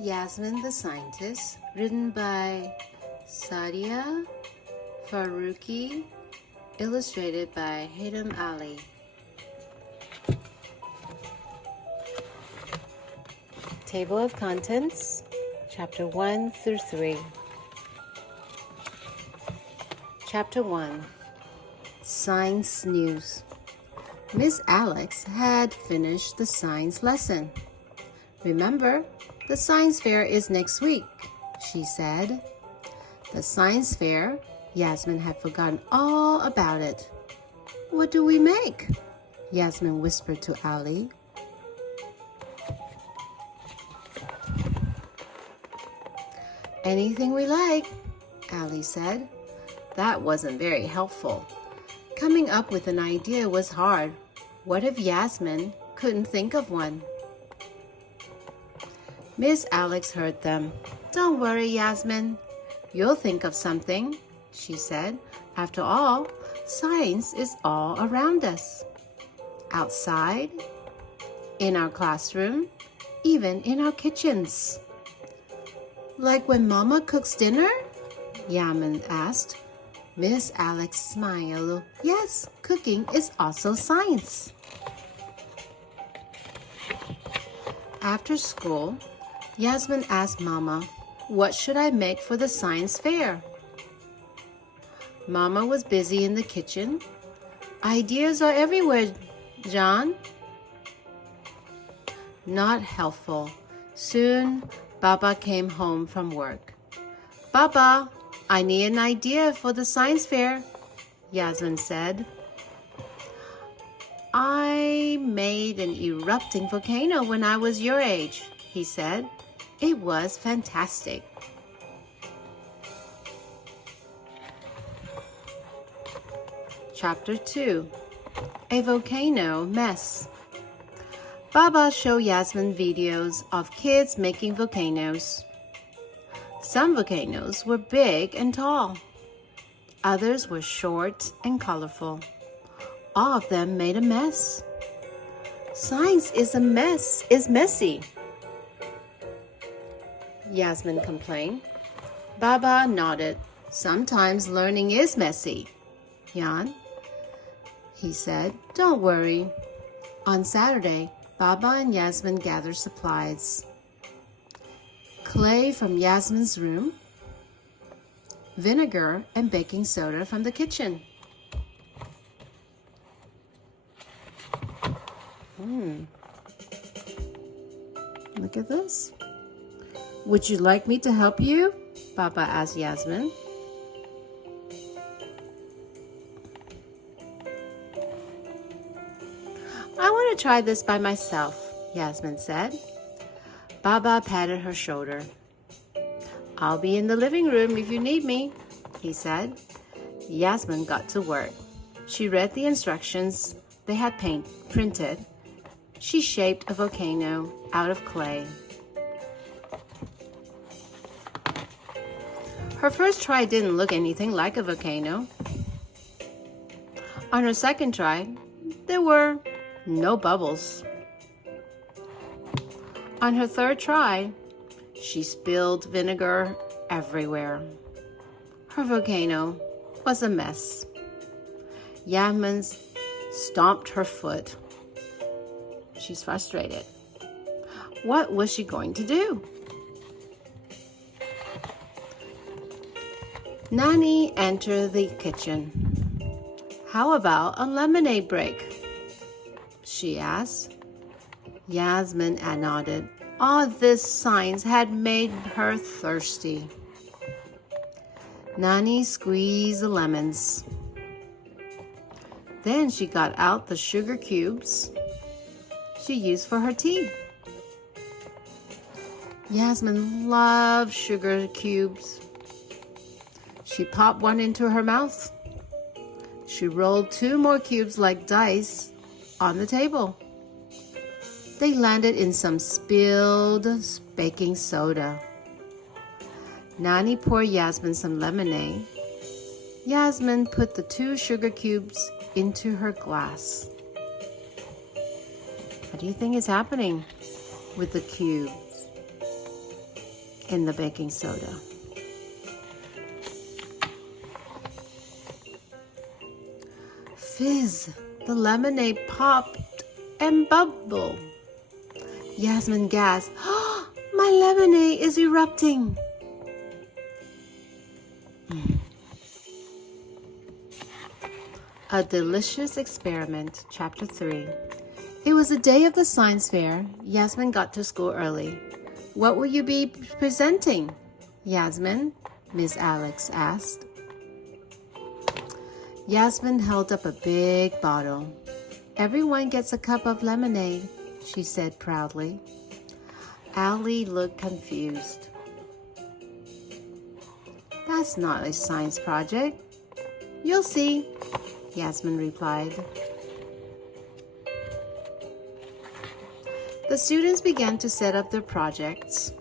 Yasmin the Scientist, written by Saadia, Faruql, illustrated by Haytham Ali. Table of Contents, Chapter 1 through 3. Chapter 1, Science News. Miss Alex had finished the science lesson. Remember, the science fair is next week, she said. The science fair? Yasmin had forgotten all about it. What do we make? Yasmin whispered to Ali. Anything we like, Ali said. That wasn't very helpful. Coming up with an idea was hard. What if Yasmin couldn't think of one? Miss Alex heard them. Don't worry, Yasmin. You'll think of something, she said. After all, science is all around us. Outside, in our classroom, even in our kitchens. Like when Mama cooks dinner? Yasmin asked. Miss Alex smiled. Yes, cooking is also science. After school, Yasmin asked Mama, what should I make for the science fair? Mama was busy in the kitchen. Ideas are everywhere, John. Not helpful. Soon, Baba came home from work. Baba, I need an idea for the science fair, Yasmin said. I made an erupting volcano when I was your age, he said. It was fantastic. Chapter 2, A Volcano Mess. Baba showed Yasmin videos of kids making volcanoes. Some volcanoes were big and tall. Others were short and colorful. All of them made a mess. Science is messy, Yasmin complained. Baba nodded. Sometimes learning is messy, Jan, he said. Don't worry. On Saturday, Baba and Yasmin gathered supplies. Clay from Yasmin's room, vinegar and baking soda from the kitchen. Look at this. Would you like me to help you? Baba asked Yasmin. I want to try this by myself, Yasmin said. Baba patted her shoulder. I'll be in the living room if you need me, he said. Yasmin got to work. She read the instructions they had printed. She shaped a volcano out of clay. Her first try didn't look anything like a volcano. On her second try, there were no bubbles. On her third try, she spilled vinegar everywhere. Her volcano was a mess. Yasmin stomped her foot. She's frustrated. What was she going to do? Nani entered the kitchen. How about a lemonade break? She asked. Yasmin nodded. All this science had made her thirsty. Nani squeezed the lemons. Then she got out the sugar cubes she used for her tea. Yasmin loved sugar cubes. She popped one into her mouth. She rolled 2 more cubes like dice on the table. They landed in some spilled baking soda. Nani poured Yasmin some lemonade. Yasmin put the 2 sugar cubes into her glass. What do you think is happening with the cubes? in the baking soda. Fizz! The lemonade popped and bubbled. Yasmin gasped, "Oh, my lemonade is erupting!" A Delicious Experiment, Chapter 3. It was the day of the science fair. Yasmin got to school early. "What will you be presenting, Yasmin?" Miss Alex asked. Yasmin held up a big bottle. "Everyone gets a cup of lemonade," she said proudly. Allie looked confused. "That's not a science project." "You'll see," Yasmin replied. The students began to set up their projects.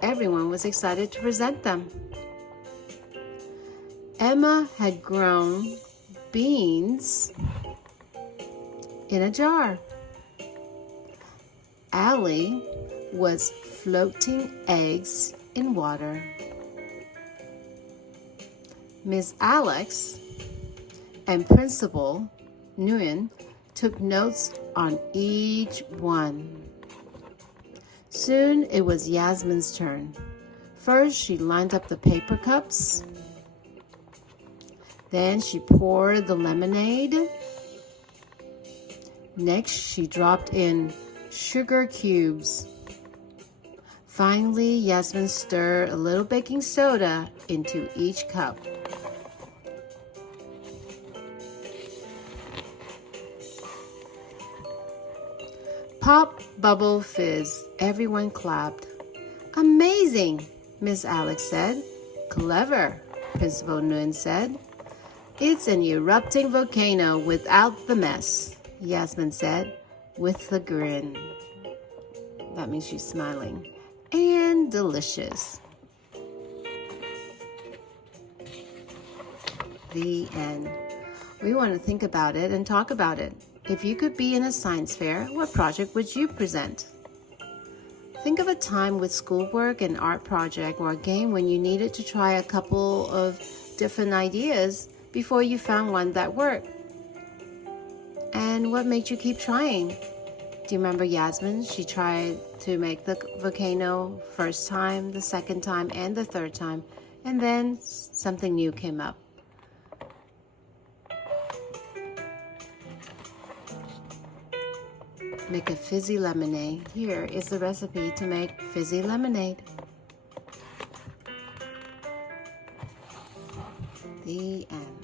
Everyone was excited to present them. Emma had grown beans in a jar. Allie was floating eggs in water. Miss Alex and Principal Nguyen took notes on each one. Soon it was Yasmin's turn. First, she lined up the paper cups. Then she poured the lemonade. Next, she dropped in sugar cubes. Finally, Yasmin stirred a little baking soda into each cup. Pop, bubble, fizz. Everyone clapped. "Amazing," Miss Alex said. "Clever," Principal Nguyen said. "It's an erupting volcano without the mess," Yasmin said with a grin. That means she's smiling. "And delicious." The end. We want to think about it and talk about it. If you could be in a science fair, what project would you present? Think of a time with schoolwork, an art project, or a game when you needed to try a couple of different ideas before you found one that worked. And what made you keep trying? Do you remember Yasmin? She tried to make the volcano first time, the second time, and the third time, and then something new came up. Make a fizzy lemonade. Here is the recipe to make fizzy lemonade. The end.